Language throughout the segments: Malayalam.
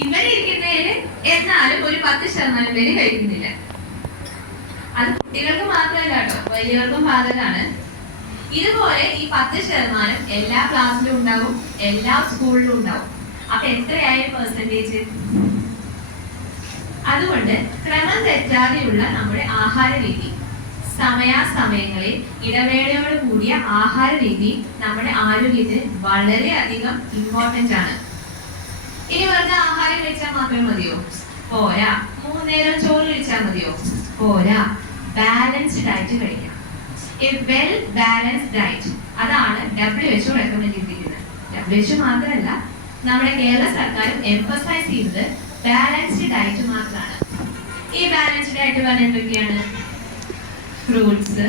ഇവിടെ ഇരിക്കുന്നതിന് എന്നാലും ഒരു 10% പേര് കഴിക്കുന്നില്ല. അത് കുട്ടികൾക്ക് മാത്രമല്ല കേട്ടോ, വലിയവർക്കും ബാധകമാണ്. ഇതുപോലെ ഈ 10% എല്ലാ ക്ലാസ്സിലും ഉണ്ടാവും, എല്ലാ സ്കൂളിലും ഉണ്ടാവും. അപ്പൊ എത്രയായ പെർസെന്റേജ്? അതുകൊണ്ട് ക്രമം തെറ്റാതെയുള്ള നമ്മുടെ ആഹാര രീതി, സമയാസമയങ്ങളിൽ ഇടവേളയോട് കൂടിയ ആഹാര രീതി നമ്മുടെ ആരോഗ്യത്തിന് വളരെയധികം ഇമ്പോർട്ടന്റ് ആണ്. ഇനി വെറുതെ ആഹാരം കഴിച്ചാൽ മാത്രം മതിയോ? പോരാ. 3 നേരം ചോറ് കഴിച്ചാൽ മതിയോ? പോരാ. ബാലൻസ്ഡ് ഡയറ്റ് കഴിക്കണം. എ വെൽ ബാലൻസ്ഡ് ഡയറ്റ്, അതാണ് WHO റെക്കമെൻഡ് ചെയ്തിരിക്കുന്നത്. WHO മാത്രമല്ല, നമ്മുടെ കേരള സർക്കാരും എംഫസൈസ് ചെയ്യുന്നത് ബാലൻസ്ഡ് ഡയറ്റ് മാത്രമാണ്. ഈ ബാലൻസ്ഡ് ഡയറ്റ് പറഞ്ഞാൽ എന്തൊക്കെയാണ്? ഫ്രൂട്ട്സ്,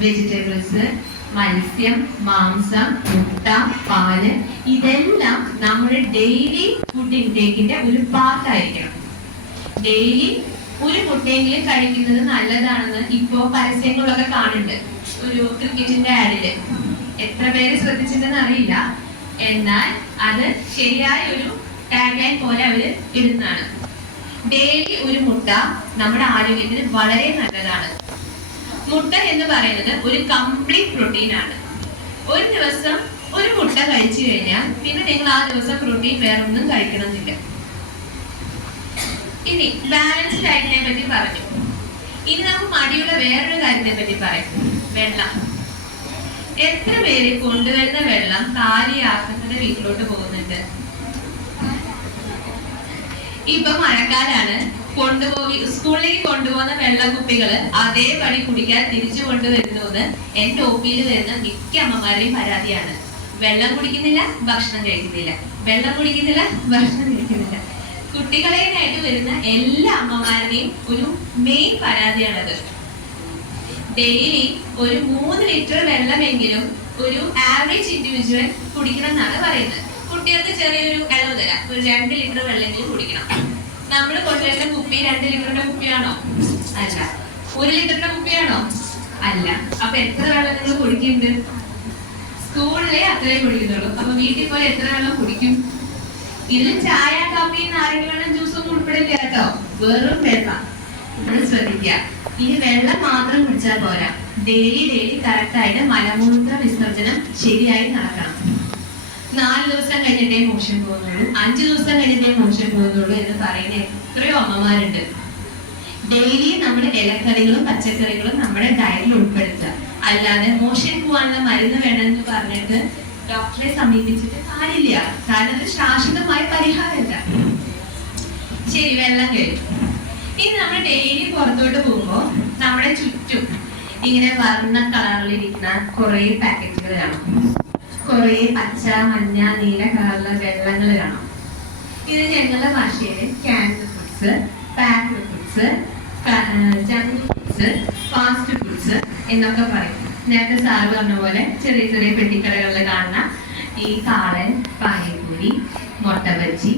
വെജിറ്റബിൾസ്, മത്സ്യം, മാംസം, മുട്ട, പാല്, ഇതെല്ലാം നമ്മുടെ ഡെയിലി ഫുഡ് ഇൻടേക്കിന്റെ ഒരു പാർട്ടായിരിക്കണം. ഡെയിലി ഒരു മുട്ടയെങ്കിലും കഴിക്കുന്നത് നല്ലതാണെന്ന് ഇപ്പോ പരസ്യങ്ങളൊക്കെ കാണുന്നുണ്ട്. ഒരു ക്രിക്കറ്റിന്റെ ആഡില് എത്ര പേര് ശ്രദ്ധിച്ചിട്ടുണ്ടെന്ന് അറിയില്ല, എന്നാൽ അത് ശരിയായ ഒരു ടാഗ് ലൈൻ പോലെ അവര് ഇടുന്നതാണ്. ഡെയിലി ഒരു മുട്ട നമ്മുടെ ആരോഗ്യത്തിന് വളരെ നല്ലതാണ്. മുട്ട എന്ന് പറയുന്നത് ഒരു കംപ്ലീറ്റ് പ്രോട്ടീൻ ആണ്. ഒരു ദിവസം ഒരു മുട്ട കഴിച്ചു കഴിഞ്ഞാൽ പിന്നെ നിങ്ങൾ ആ ദിവസം പ്രോട്ടീൻ വേറൊന്നും കഴിക്കണമെന്നില്ല. ഇനി ബാലൻസ്ഡ് ഡയറ്റിനെ പറ്റി പറഞ്ഞു. ഇനി നമുക്ക് മടിയുള്ള വേറൊരു കാര്യത്തെ പറ്റി പറയാം. വെള്ളം. എത്ര പേര് കൊണ്ടുവരുന്ന വെള്ളം കാലിയാക്കുന്നത് വീട്ടിലോട്ട് പോകുന്നുണ്ട്? ഇപ്പൊ മഴക്കാലാണ്, സ്കൂളിലേക്ക് കൊണ്ടുപോകുന്ന വെള്ളക്കുപ്പികള് അതേപടി കുടിക്കാൻ തിരിച്ചു കൊണ്ടുവരുന്നത് എന്റെ ഒപ്പിയിൽ വരുന്ന മിക്ക അമ്മമാരുടെയും പരാതിയാണ്. വെള്ളം കുടിക്കുന്നില്ല, ഭക്ഷണം കഴിക്കുന്നില്ല, വെള്ളം കുടിക്കുന്നില്ല, ഭക്ഷണം കഴിക്കുന്നില്ല. കുട്ടികളേനായിട്ട് വരുന്ന എല്ലാ അമ്മമാരുടെയും ഒരു മെയിൻ പരാതിയാണത്. ഡെയിലി ഒരു 3 ലിറ്റർ വെള്ളമെങ്കിലും ഒരു ആവറേജ് ഇൻഡിവിജ്വൽ കുടിക്കണം എന്നാണ് പറയുന്നത്. കുട്ടികൾക്ക് ചെറിയൊരു ഇളവ് തരാം, ഒരു 2 ലിറ്റർ വെള്ളമെങ്കിലും കുടിക്കണം. നമ്മൾ കൊണ്ടുവരുന്ന കുപ്പി 2 ലിറ്ററിന്റെ കുപ്പിയാണോ? അല്ല. 1 ലിറ്ററിന്റെ കുപ്പിയാണോ? അല്ല. അപ്പൊ എത്ര വെള്ളം നിങ്ങൾ കുടിക്കുന്നുണ്ട്? സ്കൂളിലെ അത്രേ കുടിക്കുന്നുള്ളൂ. അപ്പൊ വീട്ടിൽ പോയി എത്ര വെള്ളം കുടിക്കും? ഇതിൽ ചായ, കാപ്പി, നാരങ്ങ വെള്ളം, ജ്യൂസൊന്നും ഉൾപ്പെടില്ല കേട്ടോ, വെറും വെള്ളം. നമ്മൾ ശ്രദ്ധിക്കുക. ഇനി വെള്ളം മാത്രം കുടിച്ചാൽ പോരാ, ഡെയിലി കറക്റ്റ് ആയിട്ട് മലമൂത്ര വിസർജനം ശരിയായി നടക്കണം. 4 ദിവസം കഴിഞ്ഞിട്ടേ മോഷൻ പോകുന്നുള്ളൂ, 5 ദിവസം കഴിഞ്ഞിട്ടേ മോഷൻ പോകുന്നുള്ളൂ എന്ന് പറയുന്ന എത്രയോ അമ്മമാരുണ്ട്. ഡെയിലി നമ്മുടെ ഇലക്കറികളും പച്ചക്കറികളും നമ്മുടെ ഡയറ്റിൽ ഉൾപ്പെടുത്തുക. അല്ലാതെ മോഷൻ പോകാനുള്ള മരുന്ന് വേണമെന്ന് പറഞ്ഞിട്ട് ഡോക്ടറെ സമീപിച്ചിട്ട് കാര്യമില്ല. കാരണം അത് ശാശ്വതമായ പരിഹാരമല്ല. ശരി, വെള്ളം കഴിയും. ഇനി നമ്മൾ ഡെയിലി പുറത്തോട്ട് പോകുമ്പോൾ നമ്മുടെ ചുറ്റും ഇങ്ങനെ വർണ്ണ കളറിലിരിക്കുന്ന കുറെ പാക്കറ്റുകൾ കാണും. കുറെ പച്ച, മഞ്ഞ, നീല കളറിലുള്ള വെള്ളങ്ങൾ കാണും. ഇത് ഞങ്ങളുടെ ഭാഷയില് canned foods, packed foods, junk foods, fast foods എന്നൊക്കെ പറയും. നേരത്തെ സാറ് പറഞ്ഞ പോലെ ചെറിയ ചെറിയ പെട്ടിക്കടകളിൽ കാണുന്ന ഈ കാളൻ, പാനിപ്പൂരി, മുട്ട ബജ്ജി,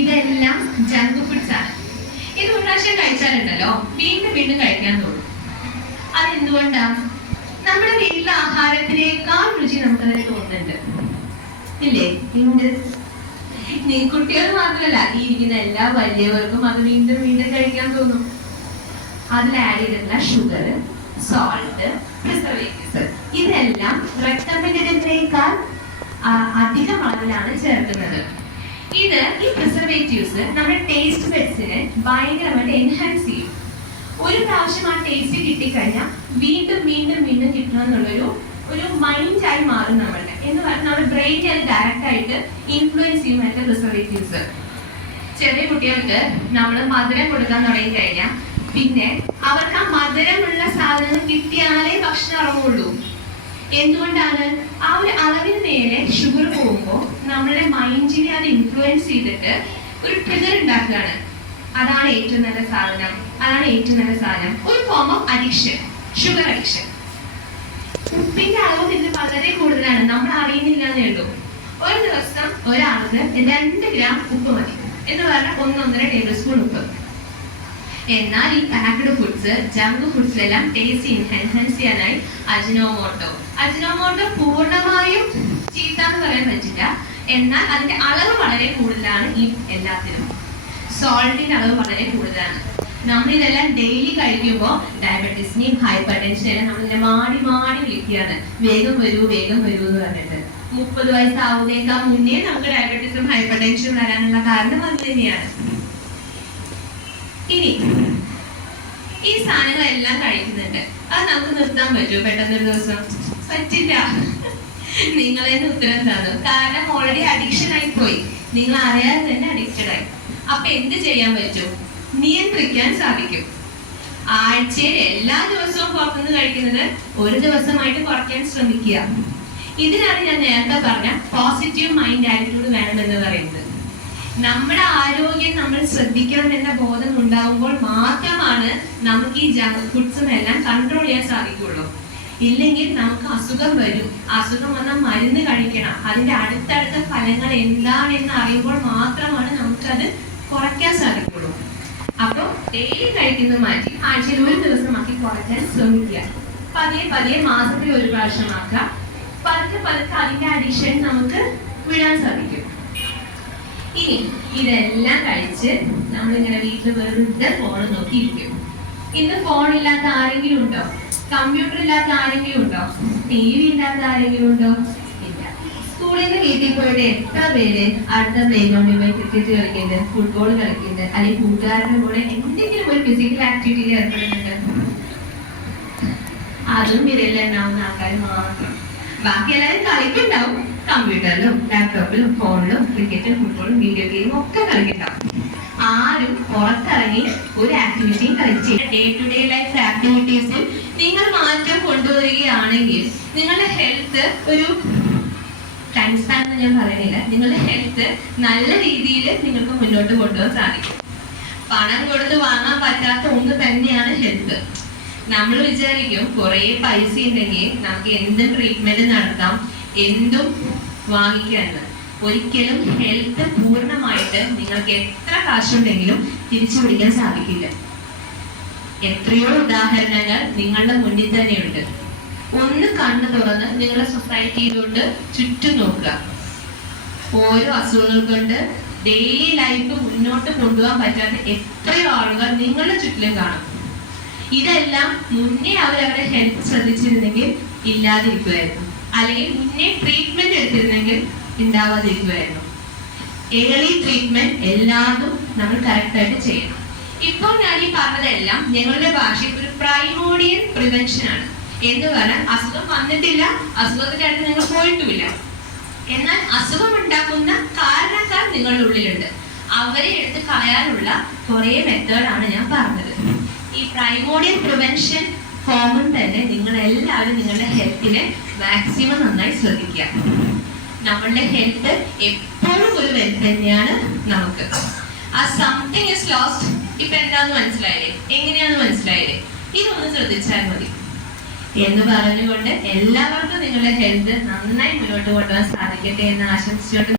ഇതെല്ലാം ജങ്ക് ഫുഡ്സ് ആണ്. ഇത് ഒരു പ്രാവശ്യം കഴിച്ചാലുണ്ടല്ലോ വീണ്ടും വീണ്ടും കഴിക്കാൻ തോന്നും. അതെന്തുകൊണ്ടാ? നമ്മുടെ വീട്ടിലെ ആഹാരത്തിനേക്കാൾ രുചി നമുക്കതിന് തോന്നുന്നുണ്ട്, ഇല്ലേ? ഉണ്ട്. കുട്ടികൾ മാത്രമല്ല, ഈ ഇരിക്കുന്ന എല്ലാ വലിയവർക്കും അത് വീണ്ടും വീണ്ടും കഴിക്കാൻ തോന്നും. അതിൽ ആഡ് ചെയ്തിട്ടുള്ള ഷുഗർ, സോൾട്ട്, പ്രിസർവേറ്റീവ്സ്, ഇതെല്ലാം റെക്കമെൻഡഡിനേക്കാൾ അധികം അളവിലാണ് ചേർക്കുന്നത്. ഈ പ്രിസർവേറ്റീവ്സ് നമ്മുടെ ടേസ്റ്റ് ബഡ്സിനെ ഭയങ്കരമായിട്ട് എൻഹാൻസ് ചെയ്യും. ഒരു പ്രാവശ്യം ആ ടേസ്റ്റ് കിട്ടിക്കഴിഞ്ഞാൽ വീണ്ടും വീണ്ടും വീണ്ടും കിട്ടണം എന്നുള്ളൊരു മൈൻഡായി മാറും നമ്മളുടെ. എന്ന് പറഞ്ഞാൽ നമ്മുടെ ബ്രെയിനെ അത് ഡയറക്റ്റ് ആയിട്ട് ഇൻഫ്ലുവൻസ് ചെയ്യും അതിന്റെ പ്രിസർവേറ്റീവ്സ്. ചെറിയ കുട്ടികൾക്ക് നമ്മൾ മധുരം കൊടുക്കാൻ തുടങ്ങി കഴിഞ്ഞാൽ പിന്നെ അവർക്ക് ആ മധുരമുള്ള സാധനങ്ങൾ കിട്ടിയാലേ ഭക്ഷണം ഇറങ്ങുള്ളൂ. എന്തുകൊണ്ടാണ്? ആ ഒരു അളവിന് മേലെ ഷുഗർ പോകുമ്പോൾ നമ്മുടെ മൈൻഡിനെ അത് ഇൻഫ്ലുവൻസ് ചെയ്തിട്ട് ഒരു ട്രിഗർ ഉണ്ടാക്കുകയാണ്. അതാണ് ഏറ്റവും നല്ല സാധനം, അതാണ് ഏറ്റവും നല്ല സാധനം. ഒരു form of addiction, sugar addiction. ഉപ്പിന്റെ അളവ് ഇതിന് വളരെ കൂടുതലാണ്, നമ്മൾ അറിയുന്നില്ല എന്നേ ഉള്ളൂ. ഒരു ദിവസം ഒരാൾക്ക് 2 ഗ്രാം ഉപ്പ് മതി എന്ന് പറഞ്ഞാൽ 1-1.5 ടേബിൾ സ്പൂൺ ഉപ്പ്. എന്നാൽ ഈ പാക്ഡ് ഫുഡ്സ്, ജങ്ക് ഫുഡ്സിലെല്ലാം ടേസ്റ്റ് എൻഹാൻസ് ചെയ്യാനായി അജിനോമോട്ടോ പൂർണ്ണമായും ചീത്ത എന്ന് പറയാൻ പറ്റില്ല, എന്നാൽ അതിന്റെ അളവ് വളരെ കൂടുതലാണ് ഈ എല്ലാത്തിനും. സോൾട്ടിന്റെ അളവ് വളരെ കൂടുതലാണ്. നമ്മൾ ഇതെല്ലാം ഡെയിലി കഴിക്കുമ്പോൾ ഡയബറ്റീസിനെയും ഹൈപ്പർ ടെൻഷനെയും നമ്മളിങ്ങനെ മാടി മാടി വിളിക്കുകയാണ്, വേഗം വരൂ വേഗം വരൂ എന്ന് പറഞ്ഞിട്ട്. 30 വയസ്സാവുന്നേക്കാൾ മുന്നേ നമുക്ക് ഡയബറ്റീസും ഹൈപ്പർ ടെൻഷനും വരാനുള്ള കാരണം അത് തന്നെയാണ്. ഇനി ഈ സാധനങ്ങളെല്ലാം കഴിക്കുന്നുണ്ട്, അത് നമുക്ക് നിർത്താൻ പറ്റുമോ പെട്ടെന്നൊരു ദിവസം? പറ്റില്ല. നിങ്ങളെ ഉത്തരം തന്നു. കാരണം ഓൾറെഡി അഡിക്ഷൻ ആയി പോയി, നിങ്ങൾ അറിയാതെ തന്നെ അഡിക്റ്റഡ് ആയി. അപ്പൊ എന്ത് ചെയ്യാൻ പറ്റും? നിയന്ത്രിക്കാൻ സാധിക്കും. ആഴ്ചയിൽ എല്ലാ ദിവസവും പുറത്തുനിന്ന് കഴിക്കുന്നത് ഒരു ദിവസമായിട്ട് കുറയ്ക്കാൻ ശ്രമിക്കുക. ഇതിനാണ് ഞാൻ നേരത്തെ പറഞ്ഞ പോസിറ്റീവ് മൈൻഡ് ആറ്റിറ്റ്യൂഡ് വേണമെന്ന് പറയുന്നത്. നമ്മുടെ ആരോഗ്യം നമ്മൾ ശ്രദ്ധിക്കണം എന്ന ബോധം ഉണ്ടാവുമ്പോൾ മാത്രമാണ് നമുക്ക് ഈ ജങ്ക് ഫുഡ്സും എല്ലാം കൺട്രോൾ ചെയ്യാൻ സാധിക്കുള്ളൂ. ഇല്ലെങ്കിൽ നമുക്ക് അസുഖം വരും. അസുഖം വന്നാൽ മരുന്ന് കഴിക്കണം. അതിന്റെ അടുത്തടുത്ത ഫലങ്ങൾ എന്താണെന്ന് അറിയുമ്പോൾ മാത്രമാണ് നമുക്കത് കുറയ്ക്കാൻ സാധിക്കുള്ളൂ. അപ്പോൾ ഡെയിലി കഴിക്കുന്നത് മാറ്റി ആഴ്ചയിൽ ഒരു ദിവസമാക്കി കുറയ്ക്കാൻ ശ്രമിക്കുക. പതിയെ പതിയെ മാസത്തിൽ ഒരു പ്രാവശ്യമാക്കുക. പതുക്കെ പതുക്കെ അതിന്റെ അഡിക്ഷൻ നമുക്ക് വിടാൻ സാധിക്കും. ഇനി ഇതെല്ലാം കഴിച്ച് നമ്മളിങ്ങനെ വീട്ടിൽ വെറുതെ ഫോൺ നോക്കിയിരിക്കും. ഇന്ന് ഫോൺ ഇല്ലാത്ത ആരെങ്കിലും ഉണ്ടോ? കമ്പ്യൂട്ടർ ഇല്ലാത്ത ആരെങ്കിലും ഉണ്ടോ? TV ഇല്ലാത്ത ആരെങ്കിലും ഉണ്ടോ? ഇല്ല. സ്കൂളിൽ നിന്ന് വീട്ടിൽ പോയിട്ട് എത്ര പേര് അടുത്ത പ്ലേ ഗ്രൗണ്ടിൽ പോയി ക്രിക്കറ്റ് കളിക്കുന്നുണ്ട്, ഫുട്ബോൾ കളിക്കുന്നുണ്ട്, അല്ലെങ്കിൽ കൂട്ടുകാരുടെ കൂടെ എന്തെങ്കിലും ഒരു ഫിസിക്കൽ ആക്ടിവിറ്റിയിൽ ഏർപ്പെടുന്നുണ്ട്? അതും വിരലിലുണ്ടാവുന്ന ആൾക്കാർ മാത്രം. ബാക്കി എല്ലാവരും കളിക്കുന്നുണ്ടാവും. കമ്പ്യൂട്ടറിലും ലാപ്ടോപ്പിലും ഫോണിലും ക്രിക്കറ്റും ഫുട്ബോളും വീഡിയോ ഗെയിമും ഒക്കെ കളിക്കുന്നുണ്ടാവും. ആരും പുറത്തിറങ്ങി ഒരു ആക്ടിവിറ്റിയും കളിച്ചില്ല. ഡേ ടു ഡേ ലൈഫ് ആക്ടിവിറ്റീസിൽ നിങ്ങൾ മാറ്റം കൊണ്ടുവരികയാണെങ്കിൽ നിങ്ങളുടെ ഹെൽത്ത് ഒരു ടൈം സ്പാൻ എന്ന് ഞാൻ പറയുന്നില്ല, നിങ്ങളുടെ ഹെൽത്ത് നല്ല രീതിയിൽ നിങ്ങൾക്ക് മുന്നോട്ട് കൊണ്ടുപോകാൻ സാധിക്കും. പണം കൊടുത്ത് വാങ്ങാൻ പറ്റാത്ത ഒന്ന് തന്നെയാണ് ഹെൽത്ത്. നമ്മൾ വിചാരിക്കും കുറെ പൈസ ഉണ്ടെങ്കിൽ നമുക്ക് എന്തും ട്രീറ്റ്മെന്റ് നടത്താം, എന്തും വാങ്ങിക്കാന്ന്. ഒരിക്കലും ഹെൽത്ത് പൂർണ്ണമായിട്ട് നിങ്ങൾക്ക് എത്ര കാശുണ്ടെങ്കിലും തിരിച്ചു പിടിക്കാൻ സാധിക്കില്ല. എത്രയോ ഉദാഹരണങ്ങൾ നിങ്ങളുടെ മുന്നിൽ തന്നെയുണ്ട്. ഒന്ന് കണ്ണു തുറന്ന് നിങ്ങളുടെ സൊസൈറ്റിയിലോട്ട് ചുറ്റും നോക്കുക. ഓരോ അസുഖങ്ങൾ കൊണ്ട് ഡെയിലി ലൈഫ് മുന്നോട്ട് കൊണ്ടുപോകാൻ പറ്റാത്ത എത്രയോ ആളുകൾ നിങ്ങളുടെ ചുറ്റിലും കാണും. ഇതെല്ലാം മുന്നേ അവരവരുടെ ഹെൽത്ത് ശ്രദ്ധിച്ചിരുന്നെങ്കിൽ ഇല്ലാതിരിക്കുമായിരുന്നു, അല്ലെങ്കിൽ മുന്നേ ട്രീറ്റ്മെന്റ് എടുത്തിരുന്നെങ്കിൽ ഉണ്ടാവാതിരിക്കുമായിരുന്നു. ഏർലി ട്രീറ്റ്മെന്റ് എല്ലാതും നമ്മൾ കറക്റ്റായിട്ട് ചെയ്യണം. ഇപ്പോൾ ഞാൻ ഈ പറഞ്ഞതെല്ലാം ഞങ്ങളുടെ ഭാഷയിൽ ഒരു പ്രൈമോഡിയൽ പ്രിവെൻഷൻ ആണ്. എന്ന് പറഞ്ഞാൽ അസുഖം വന്നിട്ടില്ല, അസുഖത്തിന്റെ അടുത്ത് നിങ്ങൾ പോയിട്ടുമില്ല, എന്നാൽ അസുഖം ഉണ്ടാക്കുന്ന കാരണക്കാർ നിങ്ങളുടെ ഉള്ളിലുണ്ട്. അവരെ എടുത്ത് കളയാനുള്ള കുറെ മെത്തേഡാണ് ഞാൻ പറഞ്ഞത്. ഈ പ്രൈമോഡിയൽ പ്രിവെൻഷൻ ഫോമും തന്നെ നിങ്ങൾ എല്ലാവരും നിങ്ങളുടെ ഹെൽത്തിനെ മാക്സിമം നന്നായി ശ്രദ്ധിക്കുക. നമ്മളുടെ ഹെൽത്ത് എപ്പോഴും ഒരു വെൽത്ത് തന്നെയാണ് നമുക്ക്. ആ സംതിങ് ഇസ് ലോസ്റ്റ് ഇപ്പൊ എന്താന്ന് മനസ്സിലായില്ലേ? എങ്ങനെയാന്ന് മനസ്സിലായില്ലേ? ഇതൊന്ന് ശ്രദ്ധിച്ചാൽ മതി എന്ന് പറഞ്ഞുകൊണ്ട് എല്ലാവർക്കും നിങ്ങളുടെ ഹെൽത്ത് നന്നായി മുന്നോട്ട് കൊണ്ടുപോകാൻ സാധിക്കട്ടെ എന്ന് ആശംസിച്ചുകൊണ്ട്